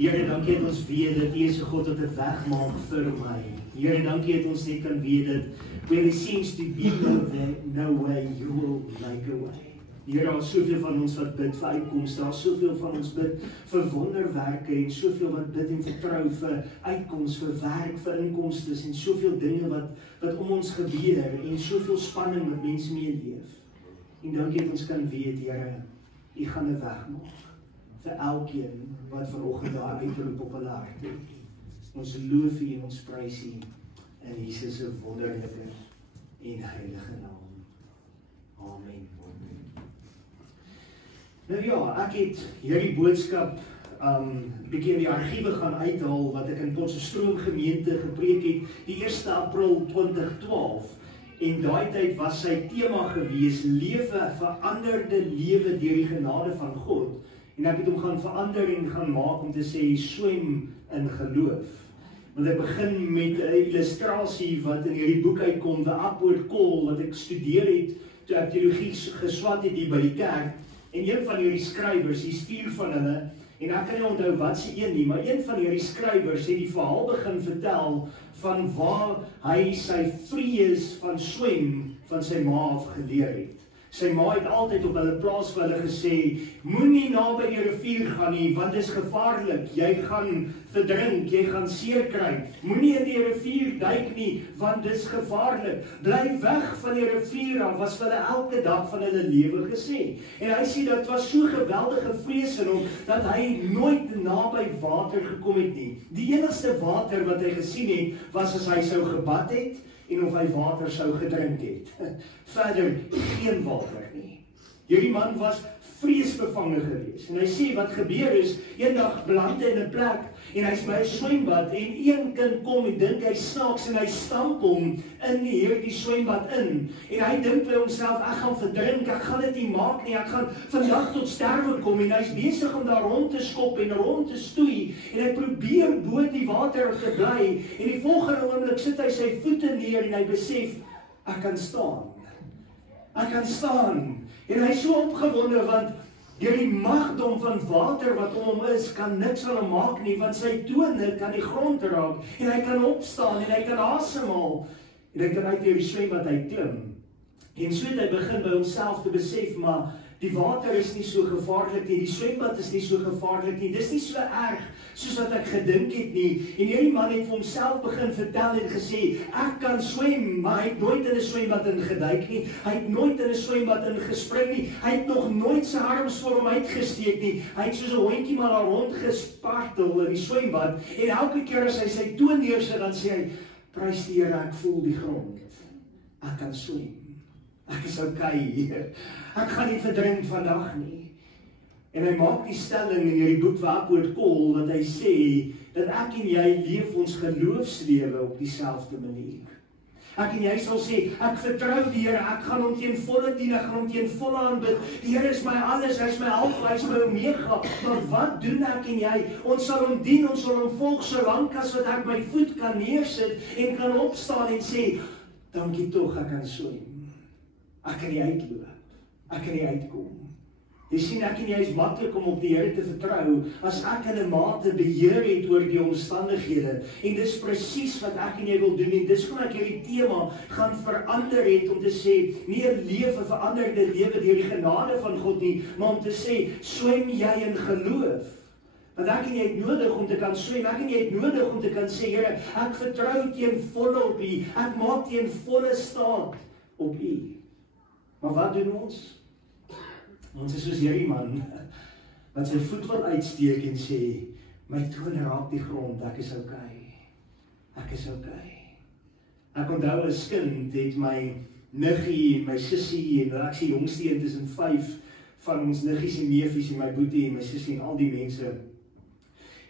Here, dankie dat ons weet dat U is 'n God wat 'n weg maak vir my. Here, dankie dat ons net kan weet dat where there seems to be no way, You will make a way. Here, daar is soveel van ons wat bid vir uitkomste, daar is soveel van ons bid vir wonderwerke en soveel wat bid en vertrou vir uitkoms, vir werk, vir inkomstes en soveel dinge wat om ons gebeur en soveel spanning wat mense mee leef. En dankie dat ons kan weet, Here, U gaan 'n weg maak vir elkeen wat vanoggend daar uitroep op 'n hart. Ons loof U en ons prys U in Jesus se wonderlike en heilige naam. Amen. Nou ja, ek het hierdie boodskap bietjie in die argiewe gaan uithaal wat ek in Potchefstroom gemeente gepreek het die 1 April 2012. En daai tyd was sy tema gewees, lewe, veranderde lewe deur die genade van God. En ek het hom gaan verander en gaan maak om te sê, swem in geloof. Want ek begin met 'n illustrasie wat in hierdie boek uitkom, The Upward Call, wat ek studeer het, toe ek teologie geswat het hier by die kerk. En een van hierdie skrywers, hier's 4 van hulle, en ek kan nie onthou wat se een nie, maar een van hierdie skrywers het die verhaal begin vertel van waar hy sy vrees van swem van sy ma af geleer het. Sy ma het altyd op hulle plaas vir hulle gesê, moenie naby die rivier gaan nie, want dit is gevaarlik, jy gaan verdrink, jy gaan seer kry. Moenie in die rivier duik nie, want dit is gevaarlik. Bly weg van die rivier af, was vir hulle elke dag van hulle lewe gesê. En hy sê dat was so geweldige vrees in hom, dat hy nooit naby water gekom het nie. Die enigste water wat hy gesien het, was as hy sou gebad het, en of hy water sou gedrink het. Verder, geen water nie. Hierdie man was vreesbevange gewees. En hy sê, wat gebeur is, eendag beland hy in 'n plek, en hy's by 'n swembad, en een kind kom en dink hy snaaks, en hy stamp hom in hierdie swembad in. En hy dink by homself, ek gaan verdrink, ek gaan dit nie maak nie, ek gaan vandag tot sterwe kom, en hy's besig om daar rond te skop en rond te stoei, en hy probeer bo die water te bly, en die volgende oomblik sit hy sy voete neer, en hy besef, ek kan staan. Ek kan staan. En hy is so opgewonde, want deur die magdom van water wat om hom is, kan niks aan hom maak nie, want sy tone kan die grond raak, en hy kan opstaan, en hy kan asemhaal, en hy kan uit die swembad uitklim. En so het hy begin by homself te besef, maar die water is nie so gevaarlik nie, die swembad is nie so gevaarlik nie, dis nie so erg soos wat ek gedink het nie. En hierdie man het vir homself begin vertel en gesê, ek kan swem, maar hy het nooit in 'n swembad ingeduik nie, hy het nooit in 'n swembad ingespring nie, hy het nog nooit sy arms voor hom uitgesteek nie, hy het soos 'n hondjie maar daar rond gespartel in die swembad, en elke keer as hy sy toon neersit, dan sê hy, prys die Here, ek voel die grond, ek kan swem. Ek is okay, ek gaan nie verdrink vandag nie. En hy maak die stelling in hierdie boek waar ek oor kol, wat hy sê, dat ek en jy leef ons geloofslewe op dieselfde manier. Ek en jy sal sê, ek vertrou die Here, ek gaan hom teen volle dien, ek gaan hom teen volle aanbid. Die Here is my alles, hy is my alfa, hy is my omega. Maar wat doen ek en jy? Ons sal hom dien, ons sal hom volg, solank as wat ek my voet kan neersit en kan opstaan en sê, dankie tog, ek kan swem. Ek kan nie uitloop, ek kan nie uitkom. Jy sien, ek en jy is maklik om op die Here te vertrou, as ek in 'n mate beheer het oor die omstandighede, en dis presies wat ek en jy wil doen, en dis hoekom ek hierdie tema gaan verander het, om te sê, nie 'n lewe, veranderde lewe deur die genade van God nie, maar om te sê, swem jy in geloof. Want ek en jy het nodig om te kan swem, ek en jy het nodig om te kan sê, Here, ek vertrou teen volle op U, ek maak teen volle staat op U. Maar wat doen ons? Ons is soos hierdie man, wat sy voet wil uitsteek en sê, my toon raak die grond, ek is okay. Ek is okay. Ek onthou as kind, het my niggie, my sussie, en ek is die jongste een tussen 5 van ons niggies en neefies, en my boetie, en my sussie, en al die mense,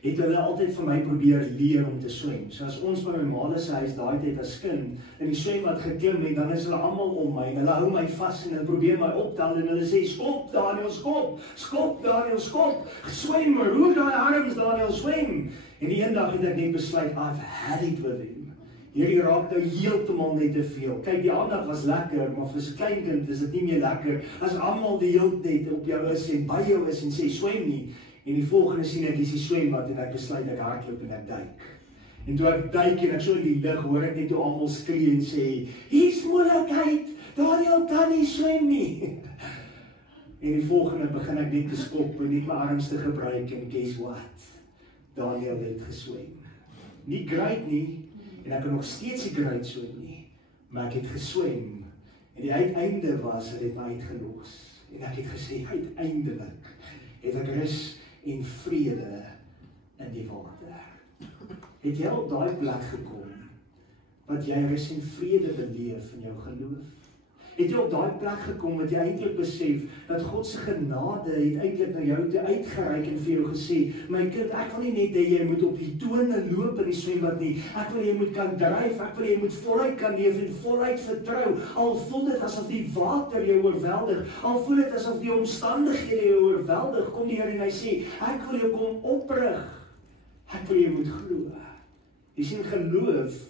het hulle altyd vir my probeer leer om te swem. So as ons by my ma se huis daai tyd as kind in die swembad geklim het, dan is hulle almal om my, en hulle hou my vas en hulle probeer my optel, en hulle sê, skop Daniel, skop, skop Daniel, skop, swem, roer daai arms Daniel, swem. En die eendag het ek net besluit, I've had it with him. Hierdie raak nou heeltemal net te veel. Kyk, die aandag was lekker, maar vir 'n kleinkind is dit nie meer lekker, as almal die hele tyd op jou is, en by jou is, en sê, swem nie. En die volgende sien ek is die swembad en ek besluit ek hardloop en ek duik. En toe ek duik en ek so in die lug hoor ek net hoe almal skree en sê, hier's moeilikheid, Daniel kan nie swem nie. En die volgende begin ek net te skop en net my arms te gebruik en guess what? Daniel het geswem. Nie great nie, en ek kan nog steeds nie great swem nie, maar ek het geswem. En die uiteinde was, het my uitgelos. En ek het gesê, uiteindelik het ek rus en vrede in die water. Het jy op daai plek gekom, wat jy rus en vrede beleef in jou geloof? Het jy op daai plek gekom wat jy eintlik besef dat God se genade het eintlik na jou toe uitgereik en vir jou gesê, my kind, ek wil nie net hê jy moet op die tone loop in die swembad nie. Ek wil jy moet kan dryf, ek wil jy moet voluit kan leef en voluit vertrou. Al voel dit asof die water jou oorweldig, al voel dit asof die omstandighede jou oorweldig, kom die Here en hy sê, ek wil jou kom oprig. Ek wil jy moet glo. Jy sien geloof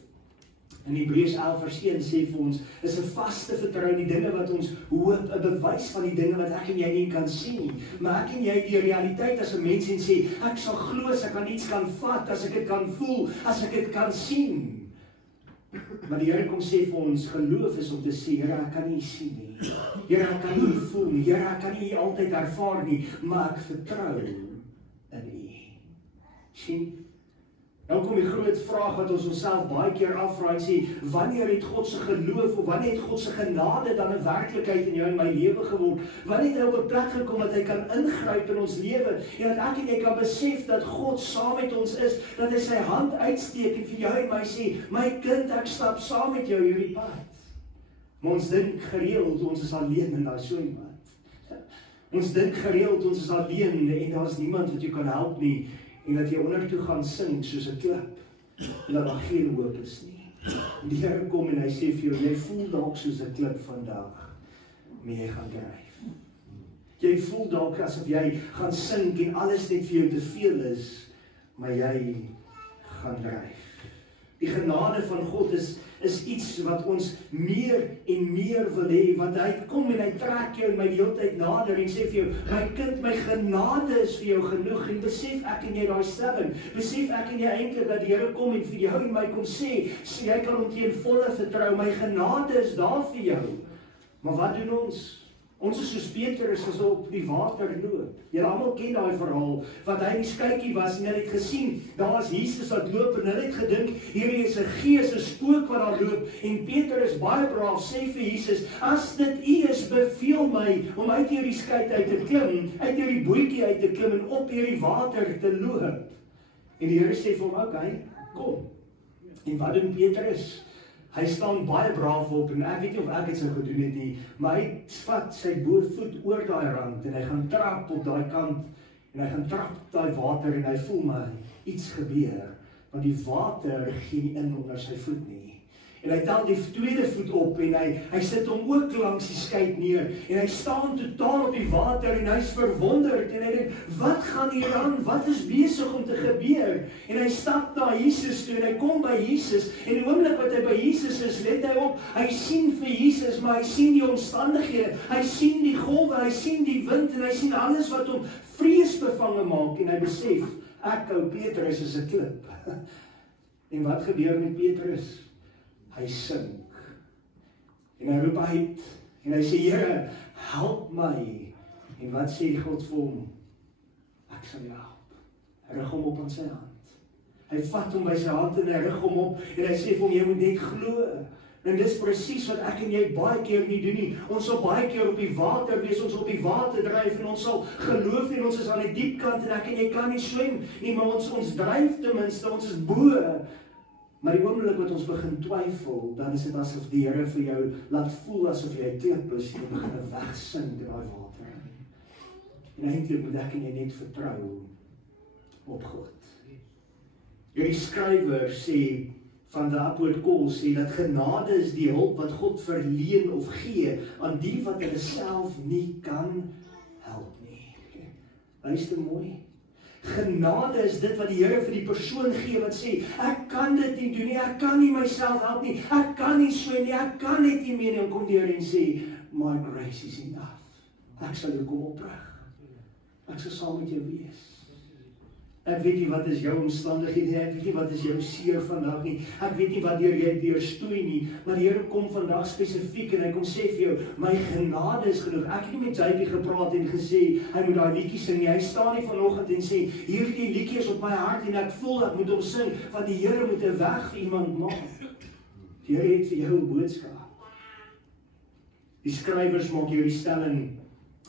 in Hebreërs 11:1 sê vir ons, is 'n vaste vertrou in die dinge wat ons hoop, 'n bewys van die dinge wat ek en jy nie kan sien nie. Maar ek en jy die realiteit as 'n mens en sê, ek sal glo as ek aan iets kan vat, as ek dit kan voel, as ek dit kan sien. Maar die Here kom sê vir ons, geloof is om te sê, Here, ek kan nie sien nie. Here, ek kan nie voel nie. Here, ek kan nie altyd ervaar nie, maar ek vertrou in U. Sien? Nou kom die groot vraag wat ons onsself baie keer afvra en sê, wanneer het God se geloof of wanneer het God se genade dan 'n werklikheid in jou en my lewe geword? Wanneer het hy op 'n plek gekom dat hy kan ingryp in ons lewe en dat ek en jy kan besef dat God saam met ons is, dat hy sy hand uitsteek en vir jou en my sê, my kind, ek stap saam met jou hierdie pad. Maar ons dink gereeld ons is alleen in daai swembad. Ons dink gereeld ons is alleen en daar's niemand wat jou kan help nie. En dat jy ondertoe gaan sink soos 'n klip, en dat daar geen hoop is nie. En die Here kom en hy sê vir jou, jy voel dalk soos 'n klip vandag, maar jy gaan dryf. Jy voel dalk asof jy gaan sink en alles net vir jou te veel is, maar jy gaan dryf. Die genade van God is iets wat ons meer en meer wil hê, want hy kom en hy trek jou en my die hele tyd nader en sê vir jou, my kind, my genade is vir jou genoeg, en besef ek en jy daai stelling, besef ek en jy eintlik dat die Here kom en vir jou en my kom sê, jy kan hom teen volle vertrou, my genade is daar vir jou. Maar wat doen ons? Ons is soos Petrus as op die water loop. Julle almal ken daai verhaal, wat hy in die skytjie was en hy het gesien, daar was Jesus wat loop en hulle het gedink, hierdie is 'n gees, 'n spook wat daar loop, en Petrus baie braaf sê vir Jesus, as dit U is, beveel my om uit hierdie skyt uit te klim, uit hierdie bootjie uit te klim en op hierdie water te loop. En die Here sê vir hom, okay, kom. En wat doen Petrus? Hy staan baie braaf op en ek weet nie of ek dit sou gedoen het nie, maar hy vat sy voet oor daai rand en hy gaan trap op daai kant en hy gaan trap op daai water en hy voel maar iets gebeur, want die water gee nie in onder sy voet nie. En hy tel die tweede voet op en hy sit hom ook langs die skyt neer en hy staan totaal op die water en hy's verwonderd en hy dink, wat gaan hier aan? Wat is besig om te gebeur? En hy stap na Jesus toe en hy kom by Jesus en die oomblik wat hy by Jesus is, let hy op, hy sien vir Jesus, maar hy sien die omstandighede, hy sien die golwe, hy sien die wind en hy sien alles wat hom vreesbevange maak en hy besef, ek ou Petrus is 'n klip. En wat gebeur met Petrus? Hy sink. En hy roep uit en hy sê, Here, help my. En wat sê God vir hom? Ek sal jou help. Hy rig hom op aan sy hand. Hy vat hom by sy hand en hy rig hom op en hy sê vir hom, jy moet net glo. En dis presies wat ek en jy baie keer nie doen nie. Ons sal baie keer op die water wees, ons op die water dryf en ons sal geloof en ons is aan die diep kant en ek en jy kan nie swem nie, maar ons dryf ten minste, ons is bo. Maar die oomblik wat ons begin twyfel, dan is dit asof die Here vir jou laat voel asof jy 'n klip is en jy begin wegsink in daai water. En eintlik moet ek en jy net vertrou op God. Hierdie skrywer sê van die Apostel Paulus sê dat genade is die hulp wat God verleen of gee aan die wat hulle self nie kan help nie. Luister mooi. Genade is dit wat die Here vir die persoon gee wat sê, ek kan dit nie doen nie, ek kan nie myself help nie, ek kan nie swem nie, ek kan net nie meer nie, en kom die Here en sê, my grace is enough. Ek sal jou kom oprig. Ek sal saam met jou wees. Ek weet nie wat is jou omstandighede nie, ek weet nie wat is jou seer vandag nie, ek weet nie wat jy deurstoei nie, maar die Here kom vandag spesifiek en hy kom sê vir jou, my genade is genoeg. Ek het nie met JP gepraat en gesê, hy moet daai liedjie sing nie, hy staan nie vanoggend en sê, hierdie liedjie is op my hart en ek voel ek moet hom sing, want die Here moet 'n weg vir iemand maak. Die Here het vir jou 'n boodskap. Die skrywers maak hierdie stelling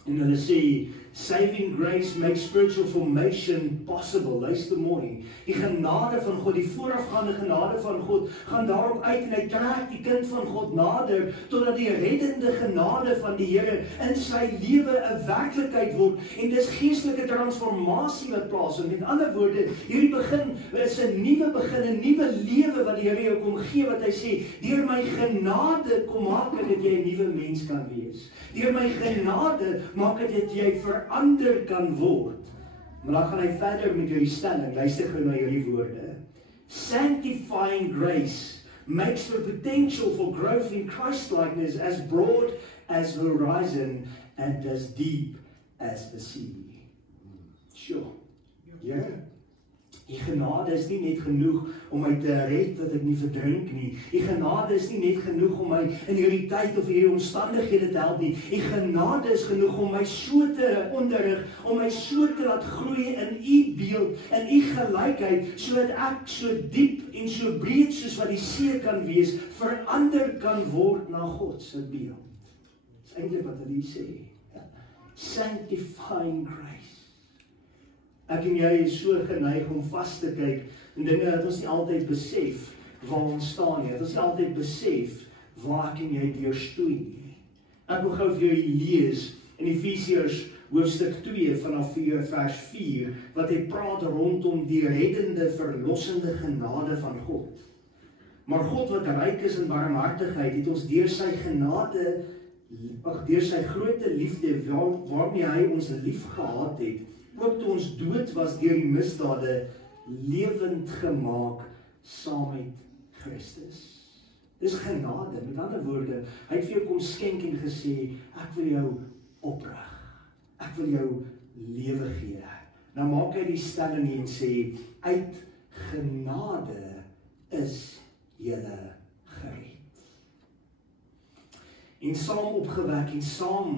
en hulle sê, saving grace makes spiritual formation possible. Luister mooi. Die genade van God, die voorafgaande genade van God, gaan daarop uit en hy trek die kind van God nader, totdat die reddende genade van die Here in sy lewe 'n werklikheid word. En dis geestelike transformasie wat plaasvind. Met ander woorde, hierdie begin is 'n nuwe begin, 'n nuwe lewe wat die Here jou kom gee, wat hy sê, deur my genade kom maak dat jy 'n nuwe mens kan wees. Deur my genade maak dit dat jy verander kan word. Maar dan gaan hy verder met hierdie stelling. Luister gou na hierdie woorde. Sanctifying grace makes the potential for growth in Christ-likeness as broad as the horizon and as deep as the sea. Sure. Ja. Die genade is nie net genoeg om my te red dat ek nie verdrink nie. Die genade is nie net genoeg om my in hierdie tyd of hierdie omstandighede te help nie. Die genade is genoeg om my so te onderrig, om my so te laat groei in u beeld, in u gelykheid, sodat ek so diep en so breed soos wat die see kan wees, verander kan word na God se beeld. Dis eintlik wat hy sê. Sanctifying grace. Ek en jy is so geneig om vas te kyk en dinge dat ons nie altyd besef waar ons staan nie. Dat ons nie altyd besef waar ek en jy deurstoei nie. Ek wil gou vir julle lees in Efesiërs hoofstuk 2 vanaf vers 4 wat hy praat rondom die reddende, verlossende genade van God. Maar God wat ryk is in barmhartigheid het ons deur sy genade, deur sy groote liefde waarmee hy ons lief gehad het, ook toe ons dood was deur die misdade, lewend gemaak saam met Christus. Dis genade, met ander woorde, hy het vir jou kom skenk en gesê, ek wil jou oprig, ek wil jou lewe gee. Nou maak hy die stelling hier en sê, uit genade is julle gered. En saam opgewek en saam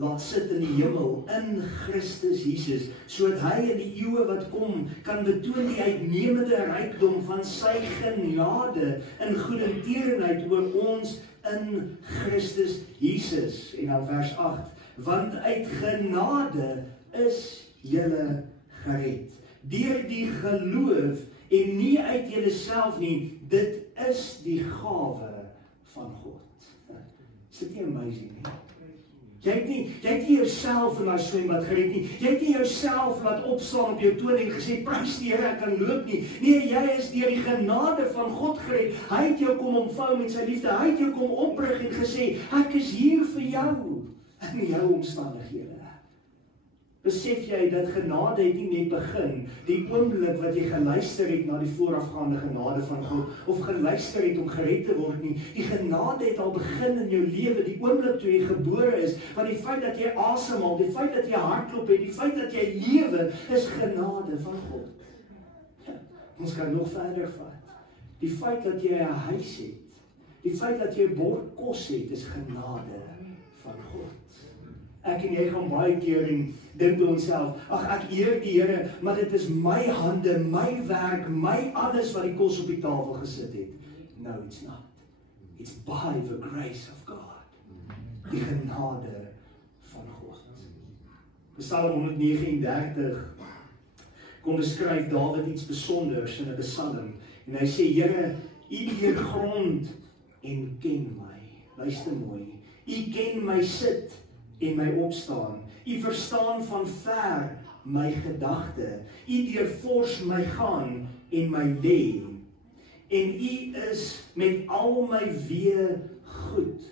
laat sit in die hemel, in Christus Jesus, sodat hy in die eeue wat kom, kan betoon die uitnemende rykdom van sy genade in goedertierenheid oor ons in Christus Jesus. En dan vers 8, want uit genade is julle gered, deur die geloof en nie uit julleself nie, dit is die gawe van God. Is dit nie amazing nie? Jy het nie jouself in daai swembad gered nie. Jy het nie jouself laat opstaan op jou toon en gesê, prys die Here, ek kan loop nie. Nee, jy is deur die genade van God gered. Hy het jou kom omvou met sy liefde. Hy het jou kom oprig en gesê, ek is hier vir jou in jou omstandighede. Besef jy dat genade het nie net begin die oomblik wat jy geluister het na die voorafgaande genade van God, of geluister het om gered te word nie. Die genade het al begin in jou lewe, die oomblik toe jy gebore is, want die feit dat jy asemhaal, die feit dat jy hartklop het, die feit dat jy lewe, is genade van God. Ja, ons kan nog verder vat. Die feit dat jy 'n huis het, die feit dat jy 'n bord kos het, is genade van God. Ek en jy gaan baie keer en dink by onsself, ag ek eer die Here, maar dit is my hande, my werk, my alles wat die kos op die tafel gesit het. No, it's not. It's by the grace of God. Die genade van God. Psalm 139 kom beskryf Dawid iets besonders in 'n psalm en hy sê, Here, U deurgrond en ken my. Luister mooi. U ken my sit en my opstaan. U verstaan van ver my gedagte. U deurvors my gaan en my lê. En U is met al my weë goed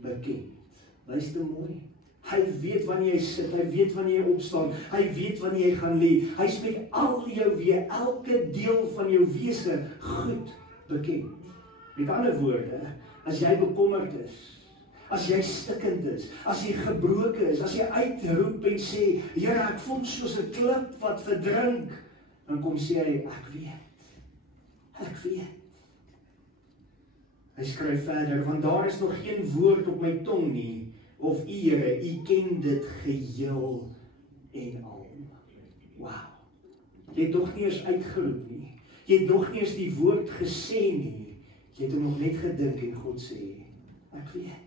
bekend. Luister mooi. Hy weet wanneer jy sit, hy weet wanneer jy opstaan, hy weet wanneer jy gaan lê. Hy's met al jou weë, elke deel van jou wese goed bekend. Met ander woorde, as jy bekommerd is, as jy stikkend is, as jy gebroken is, as jy uitroep en sê, Here, ek voel soos 'n klip wat verdrink, Dan kom sê hy, ek weet. Hy skryf verder, want daar is nog geen woord op my tong nie, of u Here, u ken dit geheel en al. Wauw. Jy het nog nie eens uitgeroep nie. Jy het nog nie eens die woord gesê nie. Jy het nog net gedink en God sê, ek weet.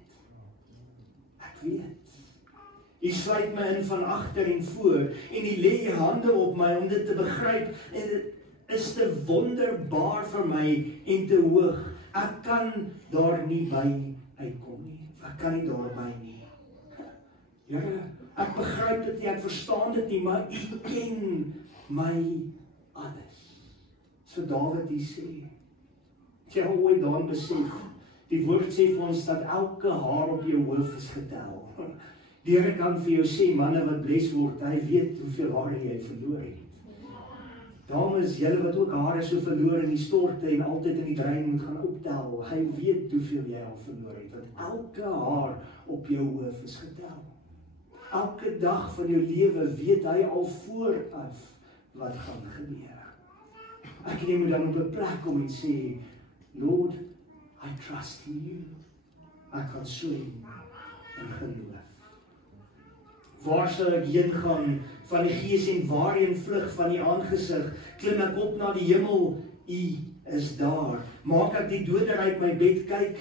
U sluit my in van agter en voor en u lê u hande op my om dit te begryp en dit is te wonderbaar vir my en te hoog. Ek kan daar nie by uitkom nie. Ek kan nie daarby nie. Here, ek begryp dit nie, ek verstaan dit nie, maar u ken my alles. So Dawid die sê, het jy al ooit daarin besef, die woord sê vir ons dat elke haar op jou hoof is getel. Die Here kan vir jou sê, manne wat bles word, hy weet hoeveel hare jy verloor het. Dames, julle wat ook hare so verloor in die storte en altyd in die drein moet gaan optel, hy weet hoeveel jy al verloor het, want elke haar op jou hoof is getel. Elke dag van jou lewe weet hy al vooraf wat gaan gebeur. Ek en jy moet dan op 'n plek kom en sê, Lord, I trust in you. Ek kan swem in geloof. Waar sal ek heen gaan van die gees en waarheen vlug van die aangesig? Klim ek op na die hemel, u is daar. Maak ek die doder uit my bed kyk,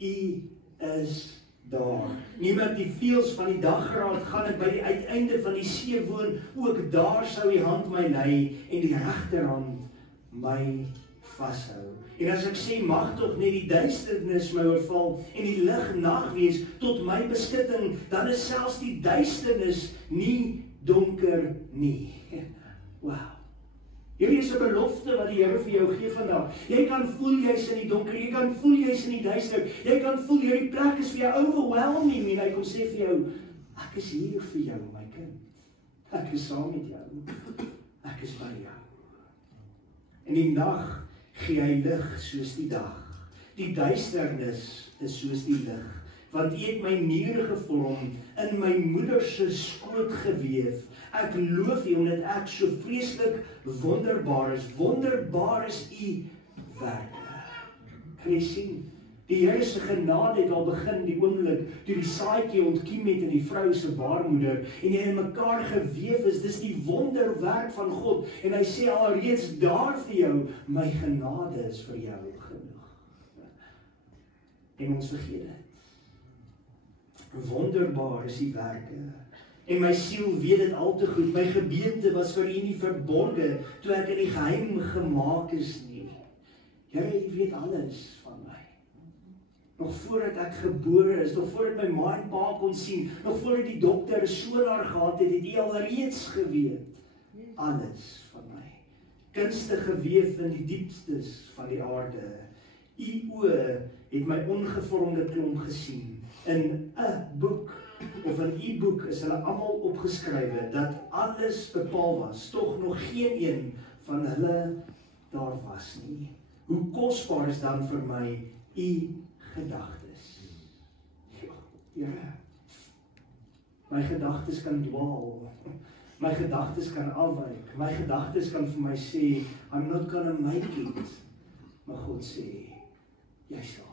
u is daar. Neem ek die vleuels van die dagraad, gaan ek by die uiteinde van die see woon, ook daar sou die hand my lei en die regterhand my vashou. En as ek sê, mag tog net die duisternis my oorval en die lig nag wees tot my beskutting, dan is selfs die duisternis nie donker nie. Wow. Hierdie is 'n belofte wat die Here vir jou gee vandag. Jy kan voel jy's in die donker, jy kan voel jy's in die duister, jy kan voel hierdie plek is vir jou overwhelming en hy kom sê vir jou, ek is hier vir jou, my kind. Ek is saam met jou. Ek is by jou. In die nag gee hy lig soos die dag. Die duisternis is soos die lig, want U het my niere gevorm, in my moeder se skoot geweef. Ek loof U omdat ek so vreeslik wonderbaar is. Wonderbaar is U werke. Kan jy sien? Die Here se genade het al begin die oomblik toe die saadjie ontkiem het in die vrou se baarmoeder en jy in mekaar geweef is. Dis die wonderwerk van God en hy sê alreeds daar vir jou, my genade is vir jou genoeg. En ons vergeet dit. Wonderbaar is die werke. En my siel weet dit al te goed. My gebeente was vir U nie verborge toe ek in die geheim gemaak is nie. Here, U weet alles van my. Nog voordat ek gebore is, nog voordat my ma en pa kon sien, nog voordat die dokter 'n sonar gehad het, het U alreeds geweet alles van my. Kunstig geweef in die diepstes van die aarde. U oë het my ongevormde klomp gesien. In 'n boek of in U boek is hulle almal opgeskrywe dat alles bepaal was, tog nog geen een van hulle daar was nie. Hoe kosbaar is dan vir my U gedagtes. Here, my gedagtes kan dwaal, my gedagtes kan afwyk, my gedagtes kan vir my sê, I'm not gonna make it, maar God sê, jy sal,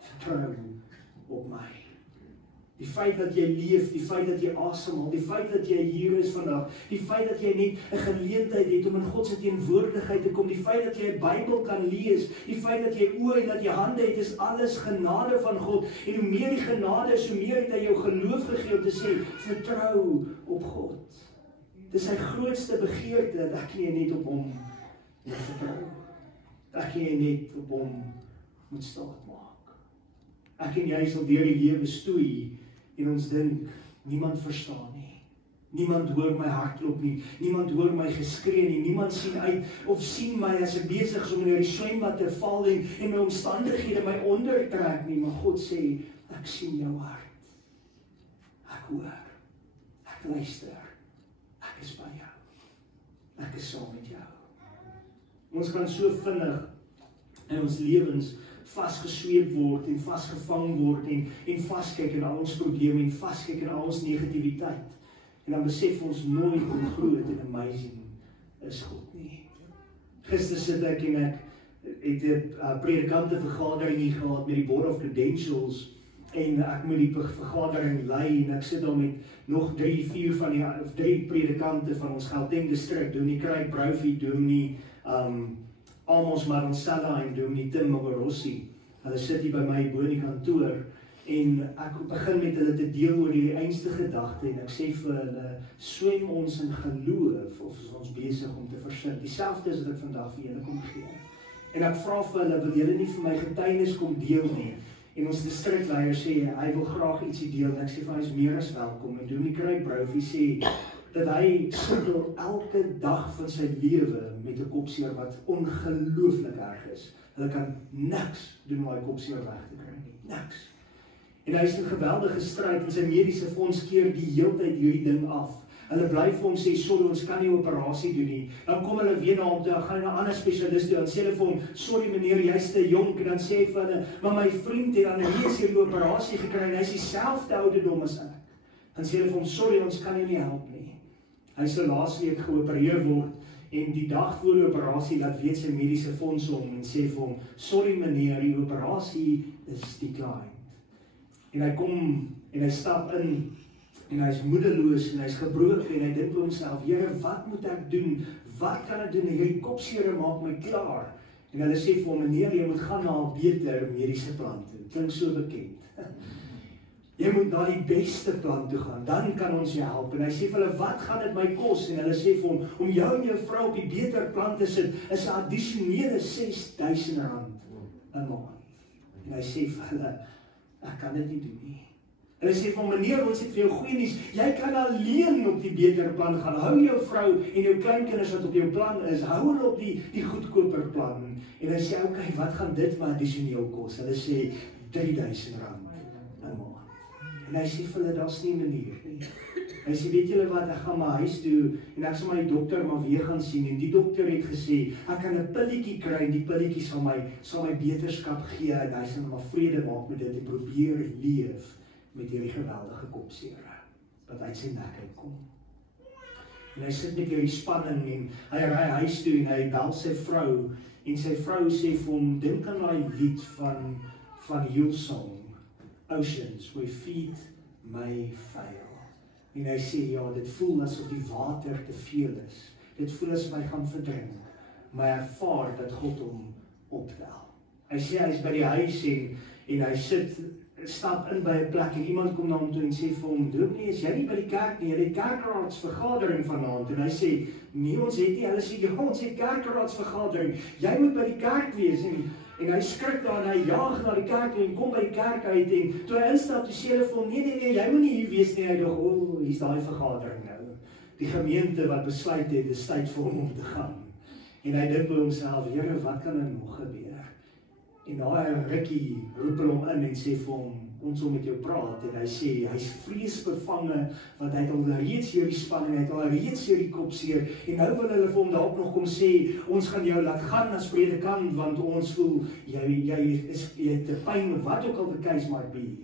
vertrou op my. Die feit dat jy leef, die feit dat jy asemhaal, die feit dat jy hier is vandag, die feit dat jy net 'n geleentheid het om in God se teenwoordigheid te kom, die feit dat jy 'n Bybel kan lees, die feit dat jy oë en dat jy hande het, is alles genade van God. En hoe meer die genade is, hoe meer het hy jou geloof gegee om te sê, vertrou op God. Dis sy grootste begeerte, dat ek nie net op hom moet vertrou. Ek nie net op hom moet staat maak. Ek en jy sal deur die lewe stoei en ons dink, niemand verstaan nie. Niemand hoor my hartklop nie. Niemand hoor my geskree nie. Niemand sien uit of sien my as ek besig is om in die swembad te val en my omstandighede my ondertrek nie. Maar God sê, ek sien jou hart. Ek hoor. Ek luister. Ek is by jou. Ek is saam met jou. Ons kan so vinnig in ons lewens vasgesweep word en vasgevang word en vaskyk in al ons probleme en vaskyk in al ons negativiteit. En dan besef ons nooit hoe groot en amazing is God nie. Gister sit ek en ek het 'n predikante vergadering hier gehad met die Board of Credentials en ek moet die vergadering lei en ek sit daar met nog 3-4 van die 3 predikante van ons Gauteng distrik, Dominee Craig Brophy, Dominee Amos Maransala en Dominee Tim Mogorossi. Hulle sit hier by my bo in die kantoor en ek begin met hulle te deel oor die einste gedagte en ek sê vir hulle, swem ons in geloof of is ons besig om te versin? Dieselfde is wat ek vandag vir julle kom gee. En ek vra vir hulle, wil julle nie vir my getuienis kom deel nie? En ons distrikleier sê, hy wil graag ietsie deel, en ek sê vir hy is meer as welkom. En Dominee Craig Brophy sê, dat hy sukkel elke dag van sy lewe met 'n kopseer wat ongelooflik erg is. Hulle kan niks doen om daai kopseer weg te kry nie, niks. En hy is 'n geweldige stryd en sy mediese fonds keer die heeltyd hierdie ding af. Hulle bly vir hom sê, sorry, ons kan nie 'n operasie doen nie. Dan kom hulle weer na hom toe, dan gaan hy na 'n ander spesialist toe, dan sê hulle vir hom, sorry meneer, jy's te jonk, en dan sê hy vir hulle, maar my vriend het dan reeds hierdie operasie gekry, en hy is dieselfde ouderdom as ek. Dan sê hulle vir hom, sorry, ons kan jou nie help nie. Hy sou laas week geopereer word, en die dag voor die operasie, laat weet sy mediese fonds hom, en sê vir hom, sorry meneer, die operasie is declined. En hy kom, en hy stap in, en hy is moedeloos, en hy is gebroken, en hy dink vir homself, Here, wat moet ek doen? Wat kan ek doen? En hierdie kopseere maak my klaar. En hulle sê vir hom, meneer, jy moet gaan na 'n beter mediese plan toe. Klink so bekend. Jy moet na die beste plan toe gaan, dan kan ons jou help. En hy sê vir hulle, wat gaan dit my kos? En hulle sê vir hom, om jou en jou vrou op die beter plan te sit, is 'n addisionele R6,000 'n maand. En hy sê vir hulle, ek kan dit nie doen nie. En hy sê vir hom, meneer, ons het vir jou goeie nuus, jy kan alleen op die beter plan gaan. Hou jou vrou en jou kleinkinders wat op jou plan is, hou hulle op die goedkoper plan. En hy sê, okay, wat gaan dit maar addisioneel kos? Hulle sê R3,000 'n maand. En hy sê vir hulle, daar's nie 'n manier nie. Hy sê, weet julle wat, ek gaan my huis toe en ek sal my dokter maar weer gaan sien. En die dokter het gesê, ek kan 'n pilletjie kry en die pilletjie sal my beterskap gee en hy sal maar vrede maak met dit en probeer leef met hierdie geweldige kopseere wat uit sy nek uitkom. En hy sit met hierdie spanning en hy ry huis toe en hy bel sy vrou en sy vrou sê vir hom, dink aan daai lied van Hillsong, Oceans, where feet may fail. En hy sê, ja, dit voel asof die water te veel is. Dit voel asof hy gaan verdrink, maar hy ervaar dat God hom optel. Hy sê, hy is by die huis en hy stap in by 'n plek en iemand kom na hom toe en sê vir hom, Dominee, is jy nie by die kerk nie, jy het kerkraadsvergadering vanaand. En hy sê, nee, ons het nie. Hulle sê, ja, ons het kerkraadsvergadering. Jy moet by die kerk wees. En hy skrik daar en hy jaag na die kerk toe en kom by die kerk uit en toe hy instap, toe sê hulle vir hom, nee, jy moet nie hier wees nie. Hy dink, hier's daai vergadering nou. Die gemeente wat besluit het, dis tyd vir hom om te gaan. En hy dink by homself, Here, wat kan er nog gebeur? En daai rukkie roep hulle hom in en sê vir hom, ons wil met jou praat. En hy sê, hy's vreesbevange, want hy het al reeds hierdie spanning, hy het al reeds hierdie kopseer, en nou wil hulle vir hom dalk nog kom sê, ons gaan jou laat gaan as predikant, want ons voel, jy het 'n pyn, wat ook al the case might be.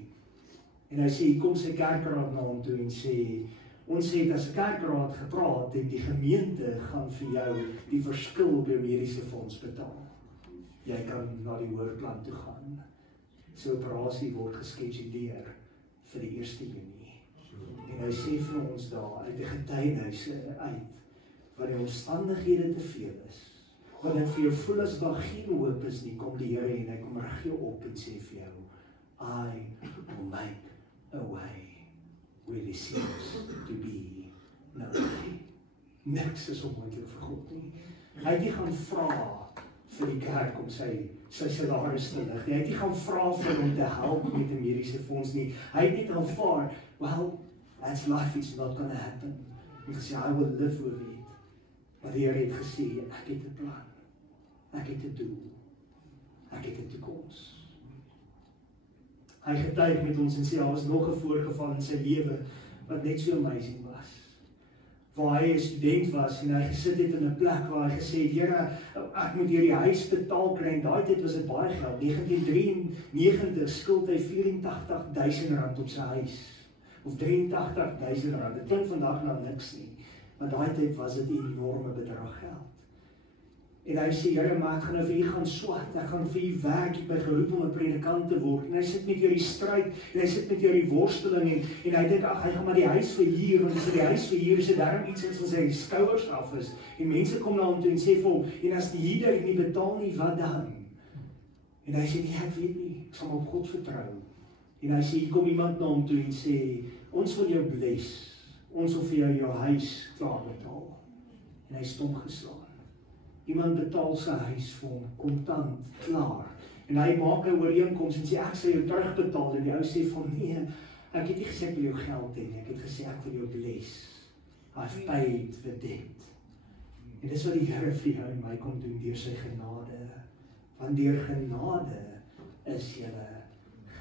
En hy sê, kom sy kerkraad na hom toe en sê, ons het as kerkraad gepraat, en die gemeente gaan vir jou die verskil op jou mediese fonds betaal. Jy kan na die hoërplan toe gaan. So operasie word geskeduleer vir die 1 Junie. En hy sê vir ons daar uit die getuienis uit, wat die omstandighede te veel is, wat dit vir jou voel as daar geen hoop is nie, kom die Here en hy kom rig jou op en sê vir jou, I will make a way where there seems to be no way. Niks is onmoontlik vir God nie. Hy het nie gaan vra vir die kerk om sy salaris te lig. Hy het nie gaan vra vir hom te help met die mediese fonds nie. Hy het net aanvaar, well, that's life, it's not gonna happen. Hy het gesê, I will live with it. Maar die Here het gesê, ek het 'n plan. Ek het 'n doel. Ek het 'n toekoms. Hy getuig met ons en sê, daar was nog 'n voorgeval in sy lewe wat net so amazing was. Waar hy 'n student was en hy gesit het in 'n plek waar hy gesê het, Here, ek moet hierdie huis betaal kry. En daai tyd was dit baie geld. 1993 skuld hy R84,000 op sy huis. of 83.000 rand. Dit klink vandag nou niks nie, maar daai tyd was dit 'n enorme bedrag geld. En hy sê, Here, maar ek gaan nou vir u gaan swat, ek gaan vir u werk, ek ben geroep om 'n predikant te word, en hy sit met jou die stryd, en hy sit met jou die worsteling, en hy dink, ag, hy gaan maar die huis verhuur, want as hy die huis verhuur, is dit daarom iets wat van sy skouers af is, en mense kom na hom toe en sê vir hom, en as die huurder nie betaal nie, wat dan? En hy sê, nee, ek weet nie, ek sal maar op God vertrou. En hy sê, hier kom iemand na hom toe en sê, ons wil jou bless, ons wil vir jou huis klaar betaal. En hy is stom geslaan. Iemand betaal sy huis vir hom, kontant, klaar. En hy maak 'n ooreenkoms en sê, ek sal jou terugbetaal. En die ou sê van, nee, ek het nie gesê ek wil jou geld hê nie, ek het gesê ek wil jou bless. I've paid the debt. En dis wat die Here vir jou en my kom doen, deur sy genade. Want deur genade is julle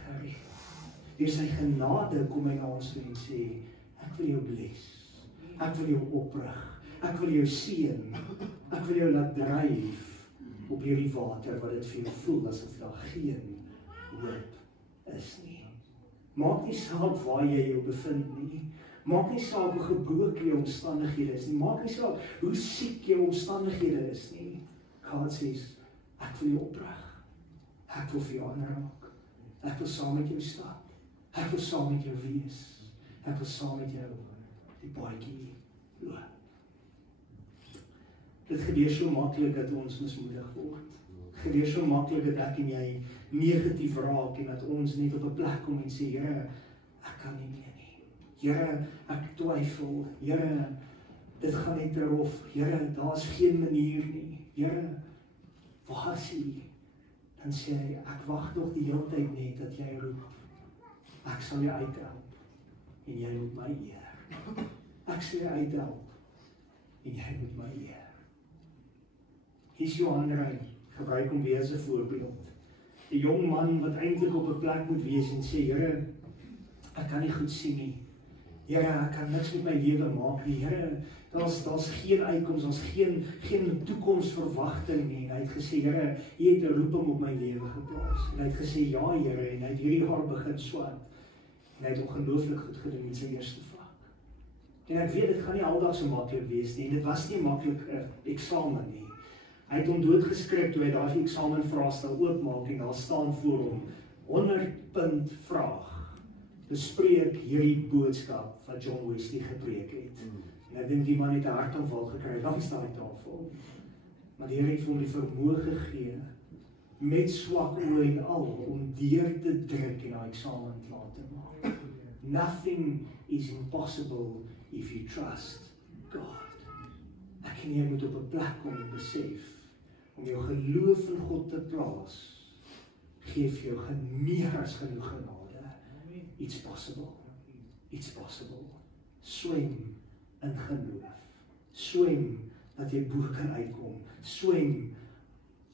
gered. Deur sy genade kom hy na ons toe en sê, ek wil jou bless, ek wil jou oprig, ek wil jou seën, ek wil jou laat dryf op hierdie water wat dit vir jou voel asof daar geen hoop is nie. Maak nie saak waar jy jou bevind nie. Maak nie saak hoe gebroken jou omstandighede is nie. Maak nie saak hoe siek jou omstandighede is nie. God sê, ek wil jou oprig. Ek wil vir jou aanraak. Ek wil saam met jou stap. Ek wil saam met jou wees. Ek wil saam met jou die paadjie loop. Dit gebeur so maklik dat ons mismoedig word. Dit gebeur so maklik dat ek en jy negatief raak en dat ons net op 'n plek kom en sê, Here, ek kan nie meer nie. Here, ek twyfel. Here, dit gaan net te rof. Here, daar's geen manier nie. Here, waar is U? Dan sê hy, ek wag nog die hele tyd net dat jy roep. Ek sal jou uithelp en jy moet my eer. Ek sal jou uithelp en jy moet my eer. Hier is Johan Rein, gebruik hom weer as 'n voorbeeld. 'n Jong man wat eintlik op 'n plek moet wees en sê, Here, ek kan nie goed sien nie. Here, ek kan niks met my lewe maak nie. Here, daar's geen uitkoms, daar's geen toekomsverwagting nie. En hy het gesê, Here, U het 'n roeping op my lewe geplaas. En hy het gesê, ja, Here, en hy het hierdie jaar begin swat. En hy het ongelooflik goed gedoen met sy eerste vak. En ek weet, dit gaan nie aldag so maklik wees nie. En dit was nie 'n maklike eksamen nie. Hy het hom doodgeskrik toe hy daai eksamenvraestel oopmaak en daar staan voor hom 100-punt vraag. Bespreek hierdie boodskap wat John Wesley gepreek het. En ek dink die man het 'n hartaanval gekry langs daai tafel. Maar die Here het vir hom die vermoë gegee met swak oë en al om deur te druk en daai eksamen klaar te maak. Nothing is impossible if you trust God. Ek en jy moet op 'n plek kom en besef om jou geloof in God te plaas, geef jou meer as genoeg genade. It's possible. It's possible. Swem in geloof. Swem dat jy bo kan uitkom. Swem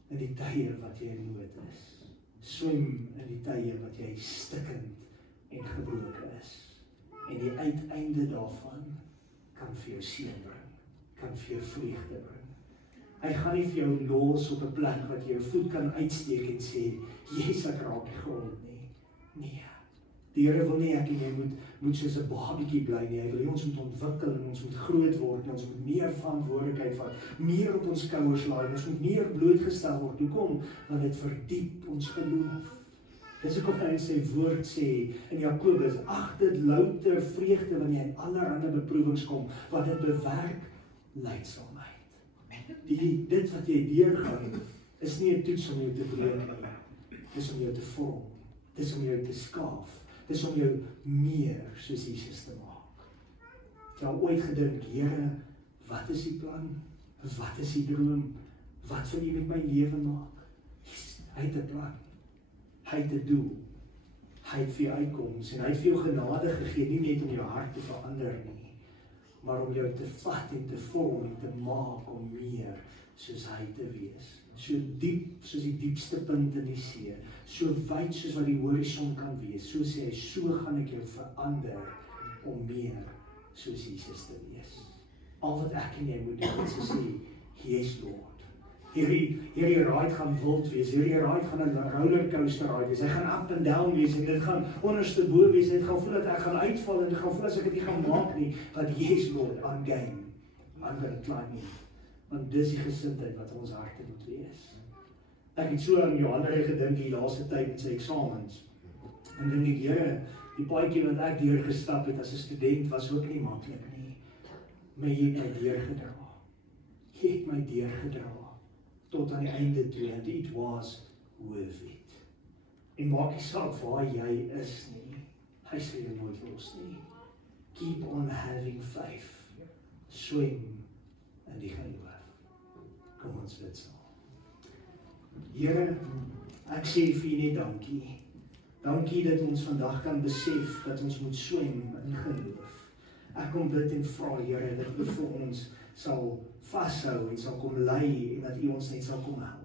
in die tye wat jy in nood is. Swem in die tye wat jy stikkend en gebroken is. En die uiteinde daarvan kan vir jou seën bring, kan vir jou vreugde bring. Hy gaan nie vir jou los op 'n plek wat jy jou voet kan uitsteek en sê, "Yes, ek raak die grond nie." Nee. Die Here wil nie ek en jy moet soos 'n babietjie bly nie. Hy wil hê ons moet ontwikkel en ons moet groot word en ons moet meer verantwoordelikheid vat, meer op ons skouers laai, ons moet meer blootgestel word. Hoekom? Want dit verdiep ons geloof. Dis hoekom hy in sy woord sê in Jakobus, ag dit louter vreugde wanneer jy in allerlei beproewings kom, want dit bewerk lydsaamheid. Dit wat jy deurgaan, is nie 'n toets om jou te breek nie. Dis om jou te vorm. Dis om jou te skaaf. Dis om jou meer soos Jesus te maak. Het jy al ooit gedink, Here, wat is die plan? Wat is die droom? Wat wil U met my lewe maak? Hy het 'n plan. Hy het 'n doel. Hy het vir jou uitkoms en hy het vir jou genade gegee, nie net om jou hart te verander nie, maar om jou te vat en te vorm en te maak om meer soos hy te wees. So diep soos die diepste punt in die see, so wyd soos wat die horison kan wees. So sê hy, so gaan ek jou verander om meer soos Jesus te wees. Al wat ek en jy moet doen is sê, Yes Lord, hierdie ride gaan wild wees, hierdie ride gaan 'n rollercoaster ride wees, hy gaan up and down wees, en dit gaan onderste bo wees, en dit gaan voel dat ek gaan uitval, en dit gaan voel as ek dit nie gaan maak nie, but yes Lord, I'm game, I'm gonna climb in, want dis die gesindheid wat ons harte moet wees. Ek het so aan Johannes gedink die laaste tyd met sy eksamens, en dink ek, Here, die paadjie wat ek deurgestap het as 'n student was ook nie maklik nie, maar jy het my deurgedra. Jy het my deurgedra tot aan die einde toe, and it was worth it. En maak nie saak waar jy is nie, hy sal jou nooit los nie. Keep on having faith. Swem in die geloof. Kom ons bid saam. Here, ek sê vir U net dankie. Dankie dat ons vandag kan besef dat ons moet swem in geloof. Ek kom bid en vra, Here, dat U vir ons sal vashou en sal kom lei en dat U ons net sal kom help.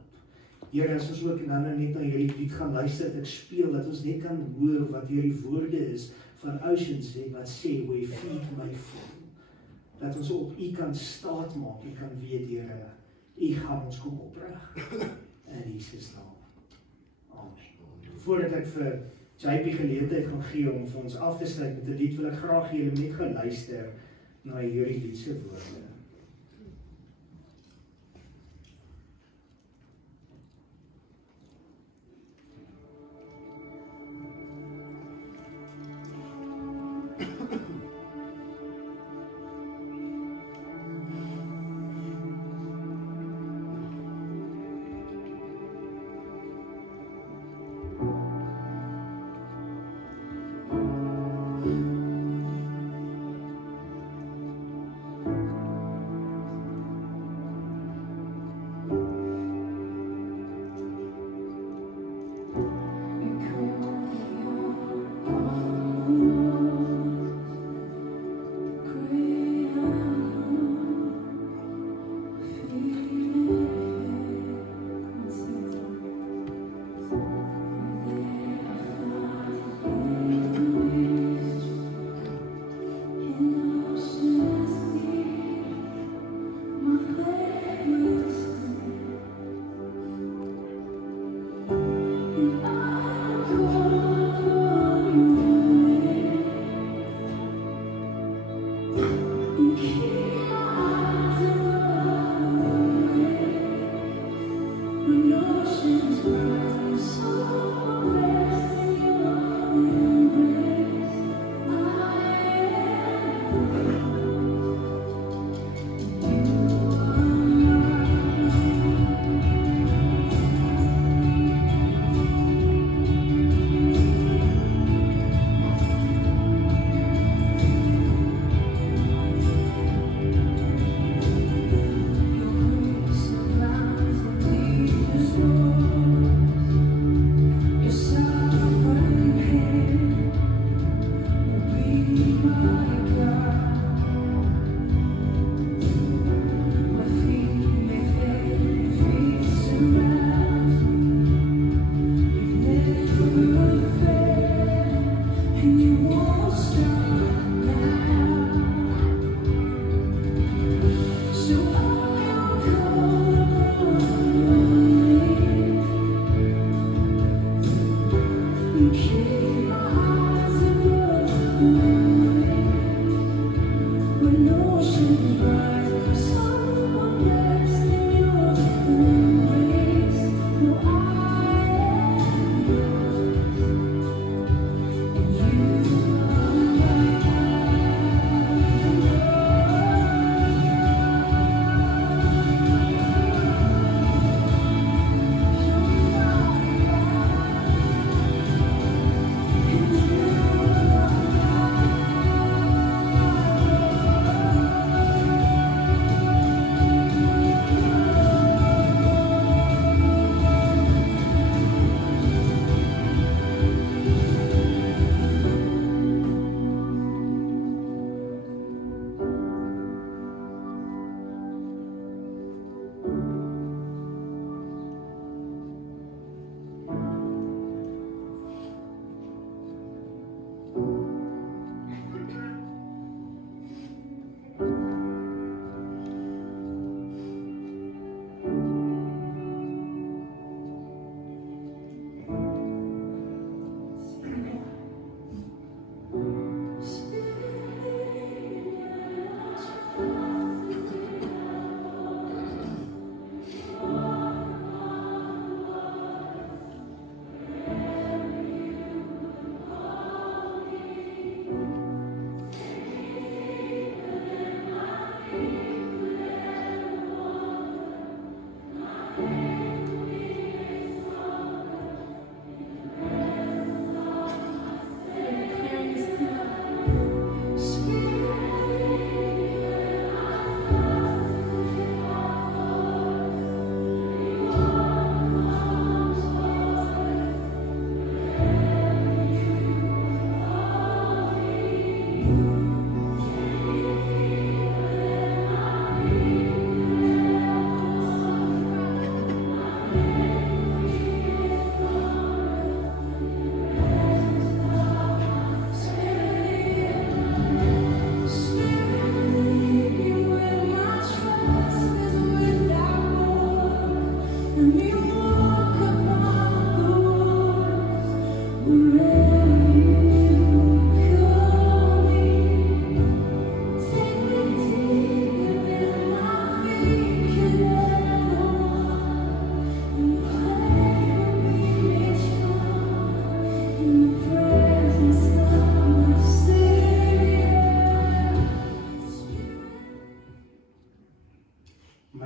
Here, as ons ook dan net na hierdie lied gaan luister, dat ek speel, dat ons net kan hoor wat hierdie woorde is van Oceans wat sê, we feed my full. Dat ons op U kan staat maak en kan weet, Here, U gaan ons kom oprig. In Jesus naam. Amen. Voordat ek vir JP geleentheid gaan gee om vir ons af te sluit met 'n lied, wil ek graag hê julle net gaan luister na hierdie lied se woorde.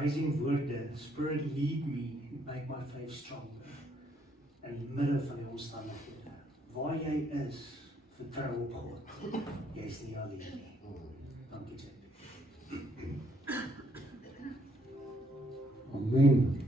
Amazing woorde, Spirit lead me, make my faith stronger. In die midde van die omstandighede. Waar jy is, vertrou op God. Jy is nie alleen nie. Dankie, Jack. Amen.